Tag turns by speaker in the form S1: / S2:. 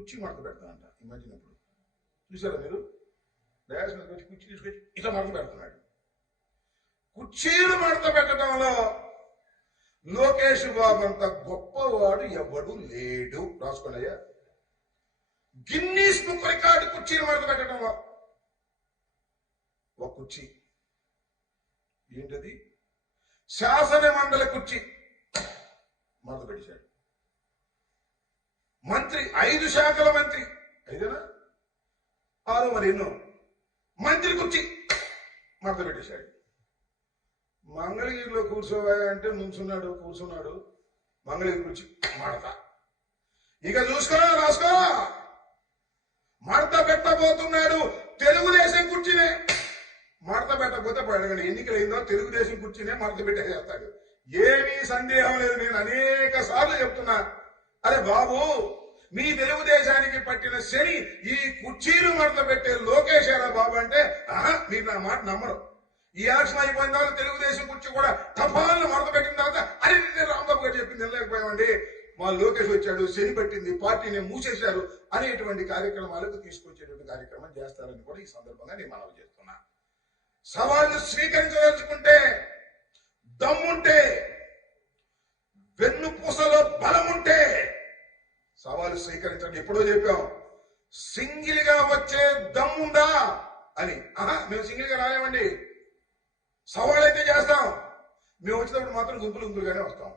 S1: కుర్చీ మడత పెడతానంట ఈ మధ్యన ఇప్పుడు చూసారా మీరు? డయాస్ మీద వచ్చి కుర్చీ తీసుకొచ్చి ఇట్లా మడత పెడుతున్నాడు. కుర్చీలు మడత పెట్టడంలో లోకేష్ బాబు అంత గొప్పవాడు ఎవడు లేడు. రాసుకోండి అయ్యా. గిన్నీస్ బుక్ రికార్డు కుర్చీలు మడత పెట్టడంలో. ఒక కుర్చీ. ఏంటది? శాసన మండలి కుర్చీ. మడత పెట్టేశాడు. మంత్రి ఐదు శాఖల మంత్రి. ఐదేనా? ఆరు మరి ఎన్నో? మంత్రి కుర్చీ. మడత పెట్టేశాడు. మంగళగిరిలో కూర్చోవా అంటే నుంచున్నాడు కూర్చున్నాడు. మంగళగిరి కుర్చీ. మడత. ఇక చూసుకో రాసుకో. మడత పెట్టబోతున్నాడు తెలుగుదేశం కుర్చీనే. మడత పెట్టకపోతే పడగండి ఎన్నికలు అయిందో తెలుగుదేశం కుర్చీనే మడత పెట్టేసేస్తాడు. ఏమీ సందేహం లేదు నేను అనేక సార్లు చెప్తున్నా. అరే బాబు మీ తెలుగుదేశానికి పట్టిన శని ఈ కుర్చీలు మడత పెట్టే లోకేష్ ఏరా బాబు అంటే ఆహా మీరు నా మాట నమ్మరు. ఈ యాక్షన్ అయిపోయిన తర్వాత తెలుగుదేశం కుర్చీ కూడా టపాలను మడత పెట్టిన తర్వాత అరే నేను రాంబాబు గారు చెప్పింది వెళ్ళలేకపోయామండి మా లోకేష్ వచ్చాడు శని పట్టింది పార్టీని మూసేశారు అనేటువంటి కార్యక్రమాలకు తీసుకొచ్చేటువంటి కార్యక్రమం చేస్తారని కూడా ఈ సందర్భంగా నేను మనవి చేస్తున్నా. సవాళ్ళు స్వీకరించదలుచుకుంటే సవాలు స్వీకరించండి ఎప్పుడో చెప్పాం సింగిల్గా వచ్చే దమ్ముందా అని. ఆహా మేము సింగిల్గా రాలేమండి. సవాళ్ళు అయితే చేస్తాం. మేము వచ్చినప్పుడు మాత్రం గుంపులు గుంపులుగానే వస్తాం.